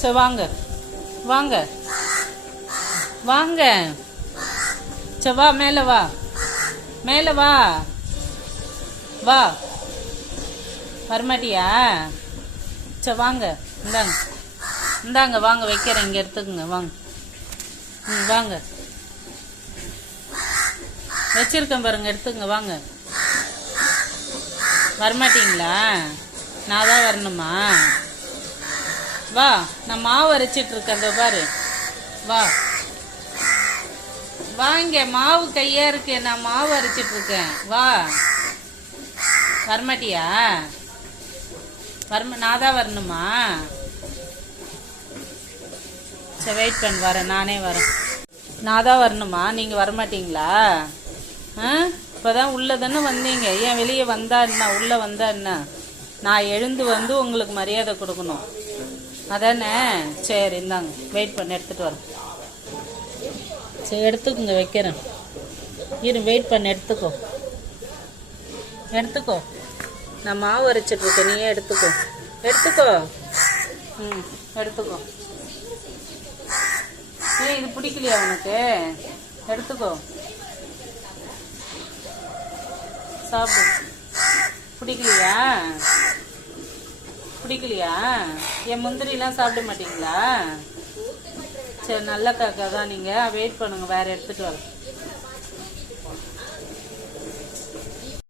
சரி வாங்க வாங்க வாங்க. சரி வா, மேலே வா, மேலே வா. வா, வரமாட்டியா? சரி வாங்க, இந்தாங்க இந்தாங்க, வாங்க வைக்கிறேன், இங்கே எடுத்துக்கோங்க, வாங்க. வாங்க, வச்சிருக்கேன் பாருங்க, எடுத்துக்கங்க, வாங்க. வரமாட்டீங்களா? நான் தான் வரணுமா? வா, நான் மாவு அரைச்சிட்டு இருக்கேன், அந்த பாரு. வா வாங்க, மாவு கையா இருக்கு, நான் மாவு அரைச்சிட்டு இருக்கேன். வா, வரமாட்டியா? நான் தான் வரணுமா? சரி வெயிட் பண்ண, வரேன், நானே வரேன். நான் தான் வரணுமா? நீங்கள் வரமாட்டீங்களா? இப்போதான் உள்ளே தானே வந்தீங்க, ஏன் வெளியே வந்தா என்ன, உள்ளே வந்தா என்ன? நான் எழுந்து வந்து உங்களுக்கு மரியாதை கொடுக்கணும் அதானே? சரி இந்தாங்க, வெயிட் பண்ண, எடுத்துகிட்டு வரேன். சரி எடுத்துக்கோங்க, வைக்கிறேன். இரு, வெயிட் பண்ண, எடுத்துக்கோ எடுத்துக்கோ. நான் மாவு அரைச்சிட்ருக்கேன், நீயே எடுத்துக்கோ எடுத்துக்கோ. எடுத்துக்கோ. ஏன் இது பிடிக்கலையா உனக்கு? எடுத்துக்கோ, சாப்பிடு. பிடிக்கலையா? பிடிக்கலையா? என் முந்திரிலாம் சாப்பிட மாட்டீங்களா? சரி, நல்ல காக்கா தான் நீங்கள், வெயிட் பண்ணுங்கள், வேறு எடுத்துகிட்டு வரேன்.